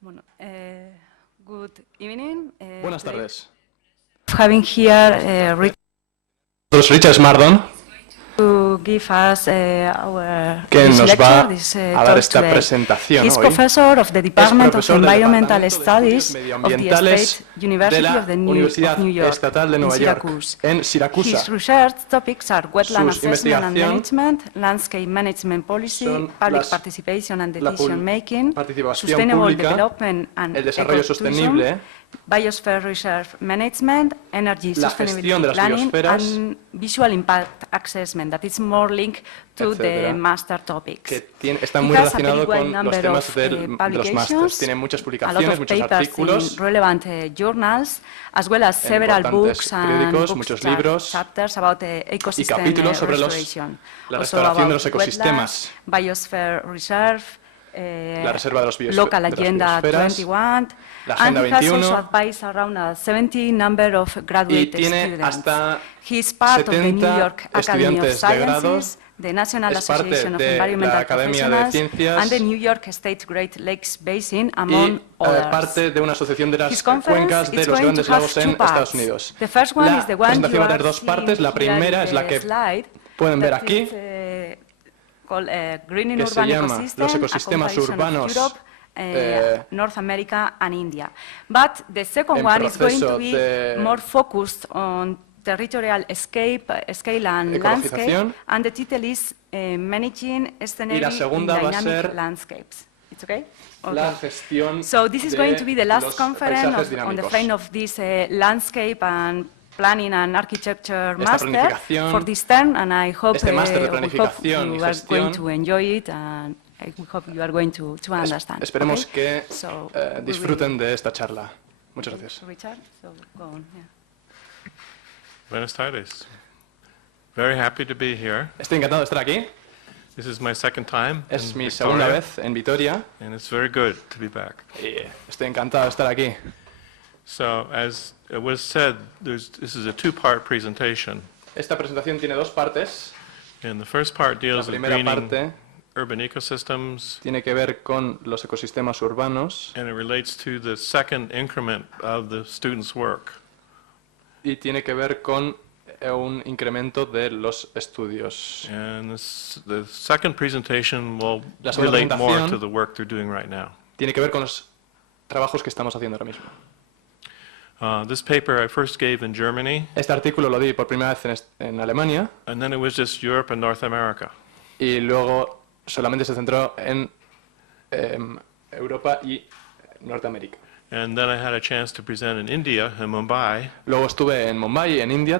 Bueno, good evening. Buenas tardes. Having here Richard Smardon, to give us our que nos va lecture, a dar esta presentación He's hoy. professor of the Department of profesor del Environmental Departamento de Studies Estudios of the Medioambientales State University de la of New Universidad York Estatal de Nueva in York, Syracuse. en Siracusa. His research topics are wetland Sus assessment and investigación management, landscape management policy, son public las- participation and la decision making, participación sustainable pública, development and el desarrollo ecotourism, sostenible, Biosphere Reserve Management, Energy la gestión Sustainability de las Planning, biosferas, and Visual Impact Assessment, that is more linked to the etcétera, Master topics. que está He muy has a relacionado very wide con los number temas of, de los publications, másters. Tiene muchas a lot publicaciones, of muchos papers artículos, in relevant journals, as well as en several importantes books and periódicos, books muchos libros chapters about the y ecosystem capítulos sobre la restoration. restauración de los Also about ecosistemas, wetlands, Biosphere Reserve, la reserva de los Local de las Agenda biosferas, 21, la Agenda and he has 21, also advised around a 70 number of y graduate tiene students. hasta He is part of the New 70 York Academy of estudiantes de grado, Sciences, the National es parte Association of de la Environmental Academia de Professionals, Ciencias and the New York State Great Lakes Basin, y among others. parte de una asociación de His las conference cuencas de is los going grandes to have lagos en two parts. Estados Unidos. The first one La is the one presentación you va a are tener dos partes. seeing La here primera in es la the que slide, pueden ver that aquí, is, called, Green que se Urban llama Ecosystem, los a ecosistemas comparison of urbanos Europe, North America and India. But the second en one is going to proceso be de more focused on territorial scale and landscape, ecologización, and the title is Managing Scenery in segunda va a Dynamic ser Landscapes. It's okay? la Okay. gestión So this is going to be the de last los conference paisajes on the dinámicos. frame of this landscape and planning and architecture Esta master planificación, for this term, and I hope, este máster de we hope planificación y you are gestión, going to enjoy it, and we hope you are going to understand. Esperemos okay? que So, disfruten de esta charla. Muchas gracias. Richard, so go on. Yeah. Buenas tardes. Very happy to be here. Estoy encantado de estar aquí. This is my second time Es in mi segunda Victoria, vez en Vitoria and it's very good to be back. y estoy encantado de estar aquí. So, as it was said, this is a two-part presentation. Esta presentación tiene dos partes. And the first part La deals with primera greening parte urban ecosystems, tiene que ver con los ecosistemas urbanos and it relates to the second increment of the students' work. y tiene que ver con un incremento de los estudios. And the second presentation will La segunda relate more presentación to the work they're doing right now. Tiene que ver con los trabajos que estamos haciendo ahora mismo. This paper I first gave in Germany, Este artículo lo di por primera vez en Alemania and then it was just Europe and North America. y luego solamente se centró en Europa y Norteamérica. And then I had a chance to present in India, in Mumbai. Luego estuve en Mumbai, en India,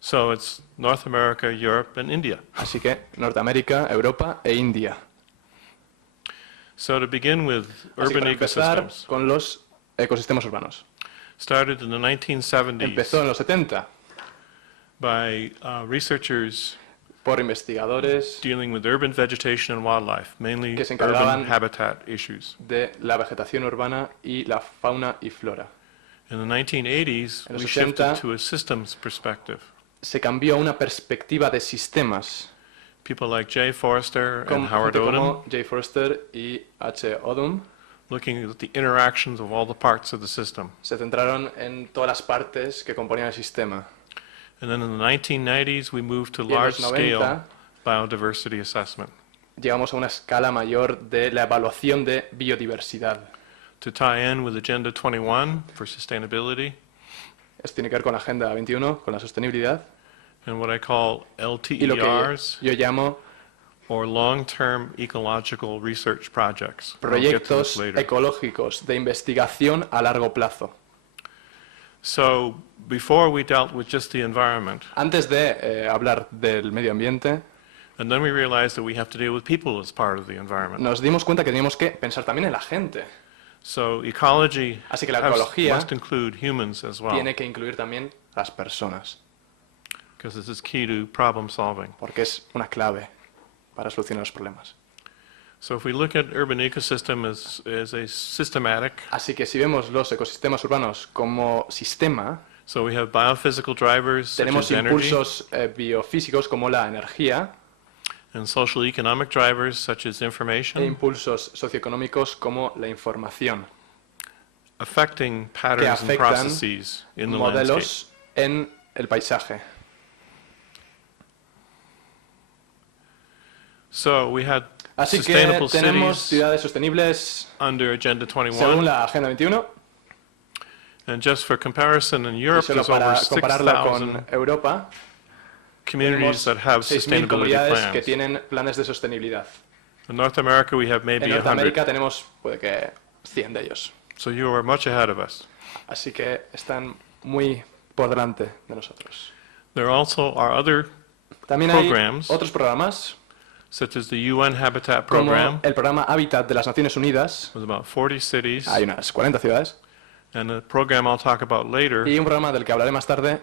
So it's North America, Europe, and India. así que Norteamérica, Europa e India. So to begin with, Así que urban para empezar ecosystems con los ecosistemas urbanos. started in the 1970s Empezó en los 70 by researchers por investigadores dealing with urban vegetation and wildlife, mainly que se urban encargaban habitat issues. de la vegetación urbana y la fauna y flora. In the 1980s, En los we 80, shifted to a systems perspective. Se cambió a una perspectiva de sistemas, People like Jay Forrester and como, Howard gente Odum, como Jay Forster y H. Odum, looking at the interactions of all the parts of the system. se centraron en todas las partes que componían el sistema. And then in the 1990s, we moved to Y en los large-scale 90 biodiversity assessment llegamos a una escala mayor de la evaluación de biodiversidad. to tie in with Agenda 21 for sustainability Esto tiene que ver con la Agenda 21, con la sostenibilidad, and what I call y lo que LTERs, yo llamo or long-term ecological research projects. I'll get to this proyectos later. ecológicos de investigación a largo plazo. So before we dealt with just the environment, Antes de hablar del medio ambiente, and then we realized that we have to deal with people as part of the environment. nos dimos cuenta que teníamos que pensar también en la gente. So ecology Así que la ecología must include humans as well, Tiene que incluir también las personas, because this is key to problem solving. porque es una clave para solucionar los problemas. So if we look at urban ecosystem as a systematic, Así que si vemos los ecosistemas urbanos como sistema, so we have biophysical drivers such tenemos as energy, impulsos biofísicos como la energía, and social economic drivers such as e information, impulsos socioeconómicos como la información, affecting que patterns and afectan processes in the landscape. modelos en el paisaje. So we had Así que sustainable tenemos cities ciudades sostenibles under Agenda según 21, la Agenda 21, and just for comparison, in y Europe solo there's over para compararlo 6,000 con Europa, communities tenemos that have 6.000 sustainability comunidades que plans. tienen planes de sostenibilidad. In North America we have En maybe 100, Norteamérica tenemos, puede que 100 de ellos. so you are much ahead of us. Así que están muy por delante de nosotros. There also are other También hay Programs. otros programas, such as the UN Habitat como Program el programa Hábitat de las Naciones Unidas. with about 40 cities, Hay unas 40 ciudades. and a program I'll talk about later, Y un programa del que hablaré más tarde,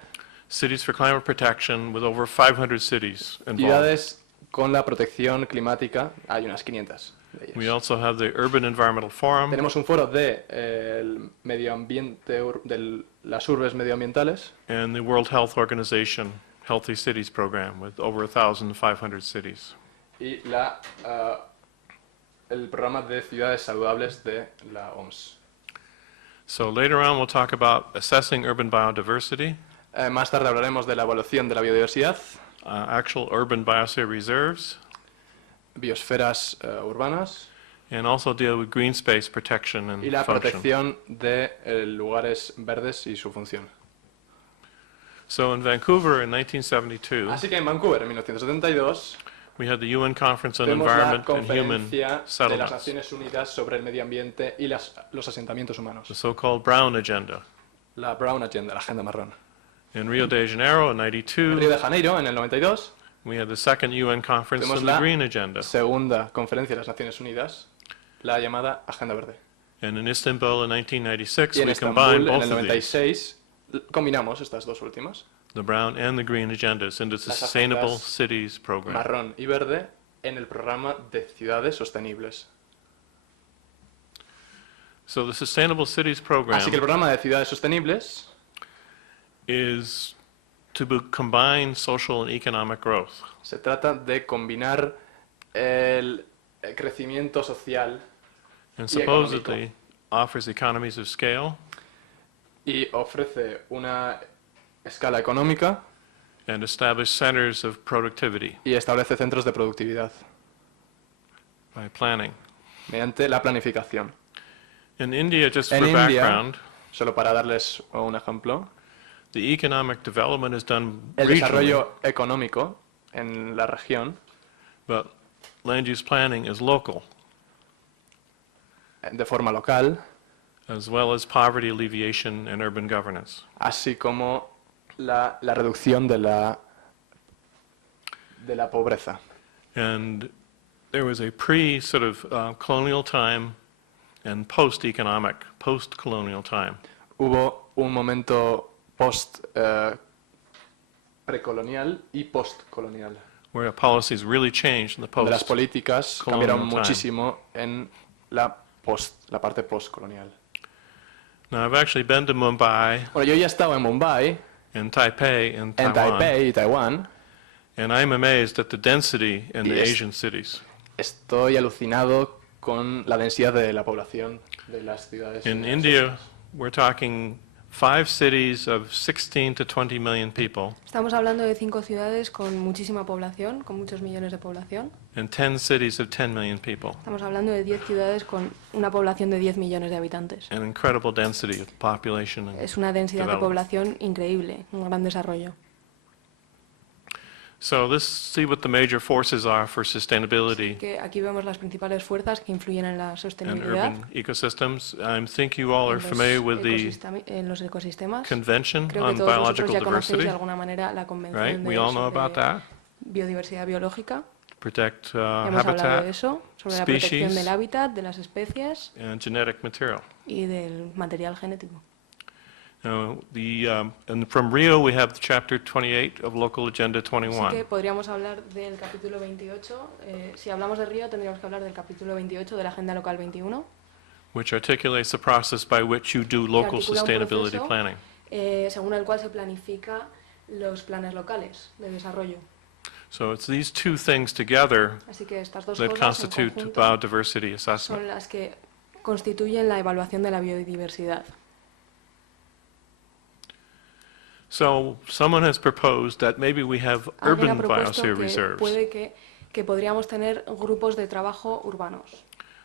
Cities for Climate Protection, with over 500 cities involved. ciudades con la protección climática. Hay unas 500 de We ellas. also have the Urban Environmental Forum, Tenemos un foro de el medio ambiente, de las urbes medioambientales, and the World Health Organization Healthy Cities Program, with over 1,500 cities. y el programa de ciudades saludables de la OMS. So later on, we'll talk about assessing urban biodiversity, Más tarde hablaremos de la evaluación de la biodiversidad, actual urban biosphere reserves, biosferas urbanas and also deal with Greenspace protection and y la function. protección de lugares verdes y su función. So in Vancouver in 1972, Así que en Vancouver, en 1972, we had the UN Conference on tuvimos la Environment and Human conferencia de las Settlements, Naciones Unidas sobre el medio ambiente y los asentamientos humanos. the so-called Brown Agenda. La Brown Agenda, la agenda marrón. In Rio de Janeiro in En Río 92, de Janeiro, en el 92, we had the second UN Conference tuvimos on the la Green Agenda. segunda conferencia de las Naciones Unidas, la llamada Agenda Verde. And in Istanbul in Y 1996, en we Estambul, combined en both el of these, 96, combinamos estas dos últimas, the brown and the green agendas, into the Las Sustainable agendas Cities Program. marrón y verde, en el programa de ciudades sostenibles. So the Sustainable Cities Program Así que el programa de ciudades sostenibles is to combine social and economic growth. se trata de combinar el crecimiento social And Y económico. supposedly offers economies of scale y ofrece una escala económica and establish centers of productivity y establece centros de productividad by planning. mediante la planificación. In India, just En for India, background, solo para darles un ejemplo, the economic development is done el regionally, desarrollo económico en la región, but land use planning is local, de forma local, as well as poverty alleviation and urban governance. así como la reducción de la pobreza. And there was a pre-sort of colonial time and post-colonial time. Hubo un momento precolonial y postcolonial, where policies really changed in the donde las post. políticas colonial cambiaron time. muchísimo en la parte postcolonial. Now, I've actually been to Mumbai Bueno, yo ya he estado en Mumbai, and Taipei in en Taiwan, Taipei y Taiwán. and I'm amazed at the density in the Yes. Asian cities. Estoy alucinado con la densidad de la población de las ciudades. In India, we're talking 5 cities of 16 to 20 million people, Estamos hablando de 5 ciudades con muchísima población, con muchos millones de población. and 10 cities of 10 million people. Estamos hablando de 10 ciudades con una población de 10 millones de habitantes. An incredible density of population. Es una densidad de Development. población increíble, un gran desarrollo. So let's see what the major forces are for sustainability Que aquí vemos las principales fuerzas que influyen en la and sostenibilidad urban ecosystems. I think you all are en familiar with the en los ecosistemas. Convention Creo que on todos vosotros Biological ya conocéis Diversity, de alguna manera la convención right? de We all know sobre about that. biodiversidad biológica. Protect Hemos hablado de habitat eso, sobre la protección species. del hábitat, de las especies and genetic material. y del material genético. And from Rio, we have Chapter 28 of Local Agenda Así que 21. podríamos hablar del capítulo 28. Si hablamos de Río, tendríamos que hablar del capítulo 28 de la Agenda Local 21, Which articulates the process by which you do local articula un sustainability proceso. planning. Según el cual se planifica los planes locales de desarrollo. So it's these two things together Así que estas dos that cosas en constitute conjunto biodiversity assessment. son las que constituyen la evaluación de la biodiversidad. So someone has proposed that maybe we have Alguien ha urban propuesto biosphere que reserves. puede que podríamos tener grupos de trabajo urbanos.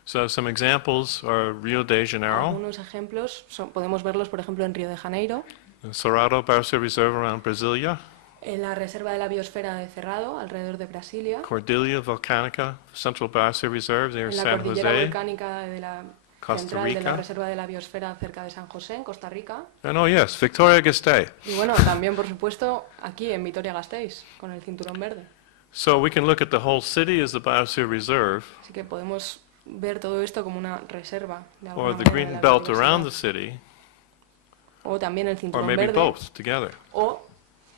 So some examples are Rio de Janeiro, Algunos ejemplos podemos verlos, por ejemplo, en Río de Janeiro, the Cerrado Biosphere Reserve around Brasilia, en la Reserva de la Biosfera de Cerrado, alrededor de Brasilia, Cordillera Volcanica, Central Biosphere Reserve near en la San cordillera Jose, volcánica de la Costa central de la Rica. Reserva de la Biosfera cerca de San José, en Costa Rica. And oh yes, Victoria-Gasteiz. Y bueno, también, por supuesto, aquí en Vitoria-Gasteiz, con el cinturón verde. So we can look at the whole city as the biosphere reserve, Así que podemos ver todo esto como una reserva de alguna or the manera de green la belt around the biodiversidad. city, O también el or cinturón maybe verde, both together. o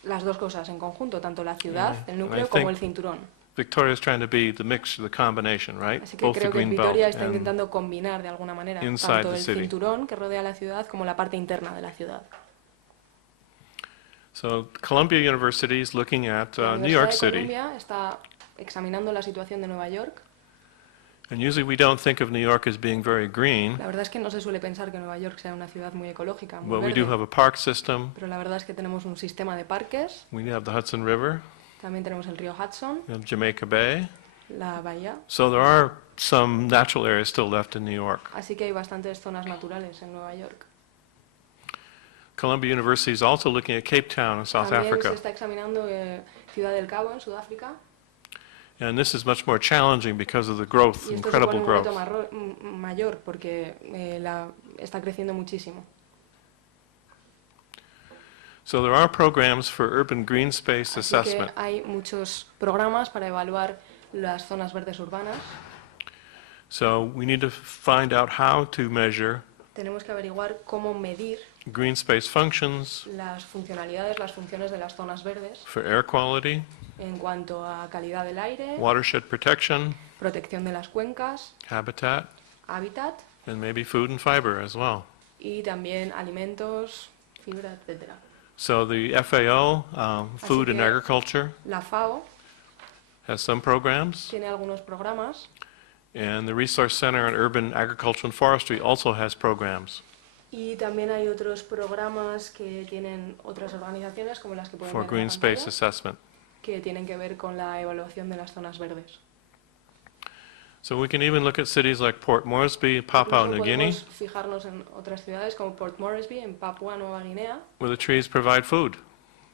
las dos cosas en conjunto, tanto la ciudad, el núcleo, I como think el cinturón. Victoria's trying to be the mix, the combination, right? Así que Both the creo que green belt Vitoria está and intentando combinar de alguna manera inside tanto the el city. cinturón que rodea la ciudad como la parte interna de la ciudad. so Columbia University is looking at La New York Universidad de City, Columbia está examinando la situación de Nueva York. and usually we don't think of New York as being very green, La verdad es que no se suele pensar que Nueva York sea una ciudad muy ecológica, muy but we do verde, have a park system. pero la verdad es que tenemos un sistema de parques, We have the Hudson River, también tenemos el río Hudson, we have Jamaica Bay. la bahía, So there are some natural areas still left in New York. así que hay bastantes zonas naturales en Nueva York. Columbia University is also looking at Cape Town in South También se Africa. está examinando Ciudad del Cabo en Sudáfrica, And this is much more challenging because of the growth, y esto incredible supone un reto growth. mayor porque está creciendo muchísimo. So there are programs for urban green space Así que assessment. hay muchos programas para evaluar las zonas verdes urbanas. So we need to find out how to measure Tenemos que averiguar cómo medir green space functions las funcionalidades, las funciones de las zonas verdes for air quality, en cuanto a calidad del aire, watershed protection, protección de las cuencas, habitat, hábitat and maybe food and fiber as well. y también alimentos, fibra, etc. So the FAO, Food and que- Agriculture, La FAO has some programs, tiene algunos programas and the Resource Center on Urban Agriculture and Forestry also has programs y también hay otros programas que tienen otras organizaciones como las que pueden for ver en green la space pantalla, assessment. que tienen que ver con la evaluación de las zonas verdes. So we can even look at cities like Port Moresby, Papua Incluso New Guinea, podemos fijarnos en otras ciudades como Port Moresby, en Papúa Nueva Guinea, where the trees provide food,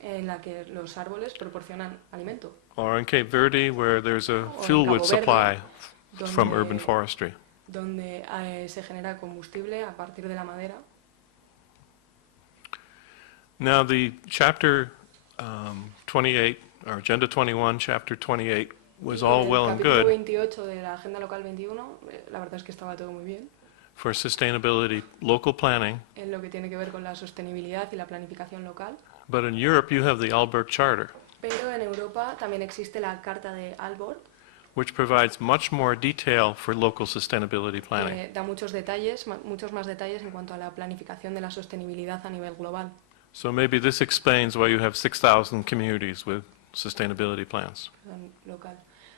en la que los árboles proporcionan alimento, or in Cape Verde, where there's a en fuel Cabo wood Verde, supply from donde- urban forestry. donde se genera combustible a partir de la madera. Now, the chapter 28, or Agenda 21, chapter 28, was all El well and capítulo good 28 de la Agenda Local 21, la verdad es que estaba todo muy bien, for sustainability, local planning, en lo que tiene que ver con la sostenibilidad y la planificación local. but in Europe you have the Albert Charter, Pero en Europa también existe la Carta de Aalborg, which provides much more detail for local sustainability planning. que da muchos detalles, muchos más detalles en cuanto a la planificación de la sostenibilidad a nivel global. So maybe this explains why you have 6,000 communities with sustainability plans. Local.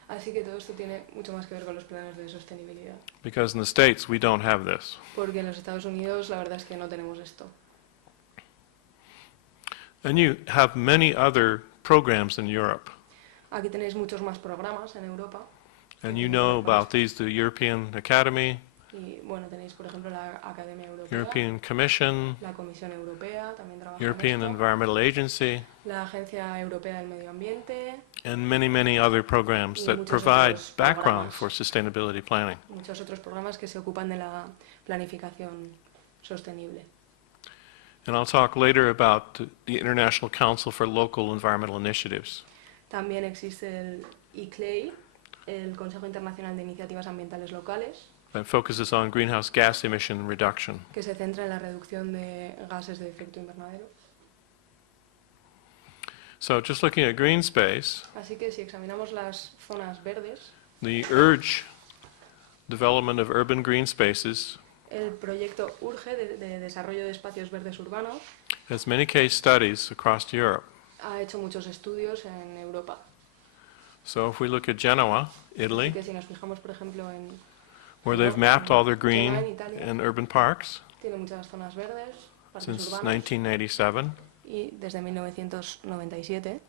Así que todo esto tiene mucho más que ver con los planes de sostenibilidad. Because in the States, we don't have this. Porque en los Estados Unidos la verdad es que no tenemos esto. And you have many other programs in Europe. Aquí tenéis muchos más programas en Europa. And you know about these, the European Academy, Y bueno, tenéis por ejemplo la Academia Europea, European Commission, la Comisión Europea, también trabaja European en esto, Environmental Agency, la Agencia Europea del Medio Ambiente, and many, many other programs Y that muchos provide otros background programas. for sustainability planning. muchos otros programas que se ocupan de la planificación sostenible. And I'll talk later about the International Council for Local Environmental Initiatives. También existe el ICLEI, el Consejo Internacional de Iniciativas Ambientales Locales, That focuses on greenhouse gas emission reduction. que se centra en la reducción de gases de efecto invernadero. So just looking at green space, Así que si examinamos las zonas verdes, the URGE development of urban green spaces el proyecto URGE de desarrollo de espacios verdes urbanos has many case studies across Europe. ha hecho muchos estudios en Europa. So if we look at Genoa, Así Italy, que si nos fijamos, por ejemplo, en where they've mapped all their green Chennai, en Italia, and urban parks tiene muchas zonas verdes, parques since urbanos, 1987, y desde 1997.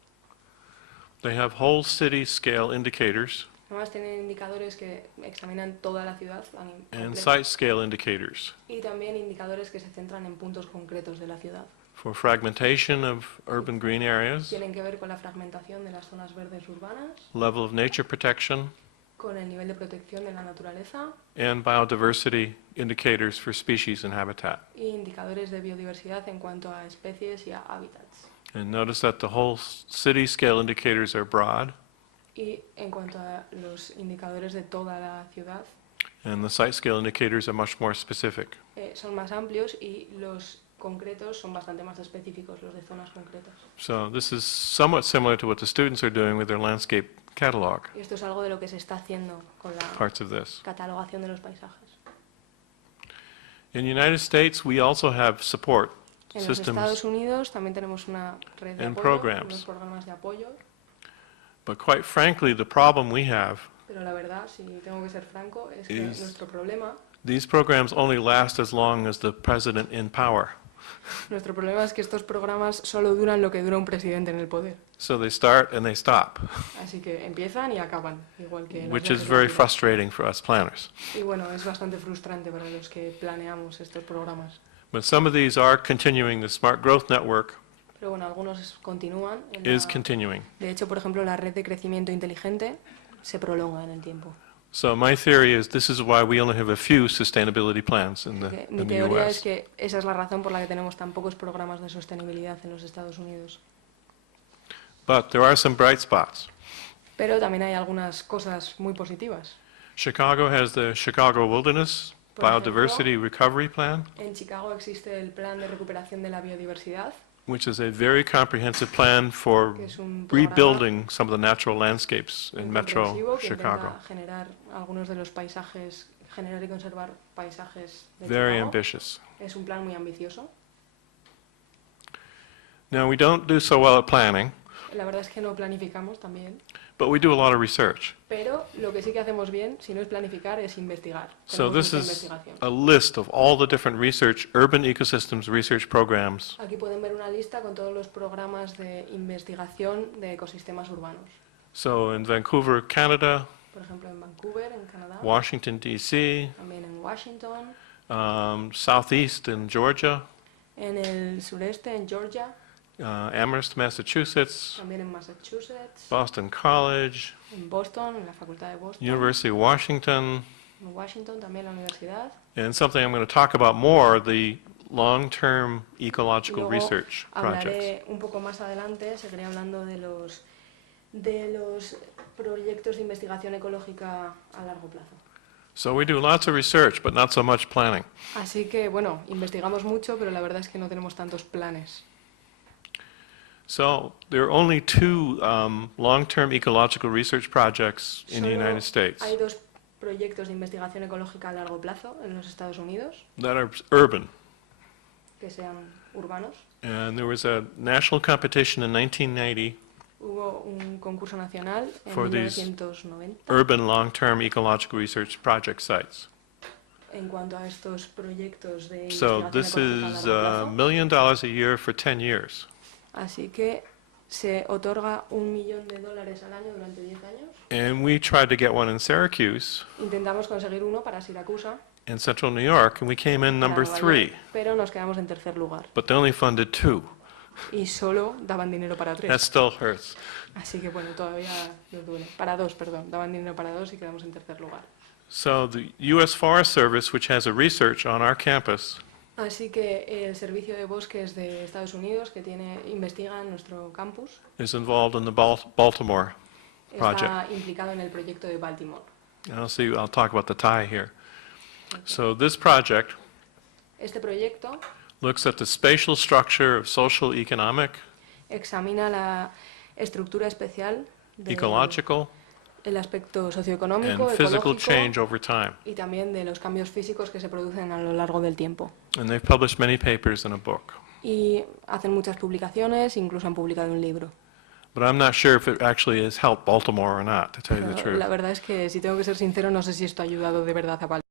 they have whole city scale indicators Además tienen indicadores que examinan toda la ciudad and completa, site scale indicators y también indicadores que se centran en puntos concretos de la ciudad. for fragmentation of urban green areas, Tienen que ver con la fragmentación de las zonas verdes urbanas, level of nature protection, con el nivel de protección de la naturaleza and biodiversity indicators for species and habitat. y indicadores de biodiversidad en cuanto a especies y a hábitats. And notice that the whole city scale indicators are broad, Y en cuanto a los indicadores de toda la ciudad, and the site scale indicators are much more specific. son más amplios y los concretos son bastante más específicos, los de zonas concretas. So this is somewhat similar to what the students are doing with their landscape catalog, Y esto es algo de lo que se está haciendo con la parts of this. catalogación de los paisajes. In the United States, we also have support En los Estados systems, Unidos también tenemos una red de and apoyo, programs. unos programas de apoyo, but quite frankly, the problem we have, pero la verdad, si tengo que ser franco, es que Is- nuestro problema these programs only last as long as the president in power. es que estos programas solo duran lo que dura un presidente en el poder. So they start and they stop, Así que empiezan y acaban, igual que las which is viajes very rápidos. frustrating for us planners. Y bueno, es bastante frustrante para los que planeamos estos programas. But some of these are continuing. The Smart Growth Network Pero bueno, algunos continúan. is continuing. De hecho, por ejemplo, la red de crecimiento inteligente se prolonga en el tiempo. So my theory is this is why we only have a few sustainability plans in Así que the mi in the teoría es US. que esa es la razón por la que tenemos tan pocos programas de sostenibilidad en los Estados Unidos. But there are some bright spots. Pero también hay algunas cosas muy positivas. Chicago has the Chicago Wilderness Por ejemplo, Biodiversity Recovery Plan, En Chicago existe el Plan de Recuperación de la Biodiversidad, which is a very comprehensive plan for que es un programa rebuilding some of the natural landscapes muy in Metro comprensivo que Chicago. intenta generar algunos de los paisajes, generar y conservar paisajes de Very Chicago. ambitious. Es un plan muy ambicioso. Now, we don't do so well at planning, La verdad es que no planificamos también, but we do a lot of research. pero lo que sí que hacemos bien, si no es planificar, es investigar. So Tenemos this mucha is investigación. a list of all the different research, urban ecosystems research programs Aquí pueden ver una lista con todos los programas de investigación de ecosistemas urbanos. So in Vancouver, Canada, Por ejemplo, en Vancouver, en Canadá, Washington, D.C., también en Washington, Southeast in Georgia, en el sureste, en Georgia, Amherst, Massachusetts, también en Massachusetts, Boston College, en Boston, en la Facultad de Boston, University of Washington, en Washington, también la universidad. and something I'm going to talk about more, the long-term ecological Luego research projects. hablaré un poco más adelante, seguiré hablando de los proyectos de investigación ecológica a largo plazo. So we do lots of research, but not so much planning. Así que, bueno, investigamos mucho, pero la verdad es que no tenemos tantos planes. So there are only two long-term ecological research projects in the Solo United States hay dos proyectos de investigación ecológica a largo plazo en los Estados Unidos, that are urban. que sean urbanos. And there was a national competition in 1990, Hubo un concurso nacional en For these 1990 urban long-term ecological research project sites. en cuanto a estos proyectos de So investigación this ecológica a is largo $1 plazo. million a year for 10 years. Así que se otorga $1 millón al año durante 10 años. And we tried to get one in Syracuse Intentamos conseguir uno para Siracusa, in central New York, and we came in para number Nueva 3, York, pero nos quedamos en tercer lugar but they only funded 2. y solo daban dinero para That 3. still hurts. Así que bueno, todavía nos duele. Para 2, perdón, daban dinero para 2 y quedamos en tercer lugar. So the U.S. Forest Service, which has a research on our campus, Así que el Servicio de Bosques de Estados Unidos, que investiga en nuestro campus, is involved in the Baltimore project. está implicado en el proyecto de Baltimore. And I'll talk about the tie here. So this project Este proyecto looks at the spatial structure of social, economic, examina la estructura especial del ecological, el aspecto socioeconómico, and physical ecológico change over time. y también de los cambios físicos que se producen a lo largo del tiempo. And they've published many papers in a book. Y hacen muchas publicaciones, incluso han publicado un libro. But I'm not sure if it actually has helped Baltimore or not, to tell you the Pero truth. la verdad es que, si tengo que ser sincero, no sé si esto ha ayudado de verdad a Baltimore.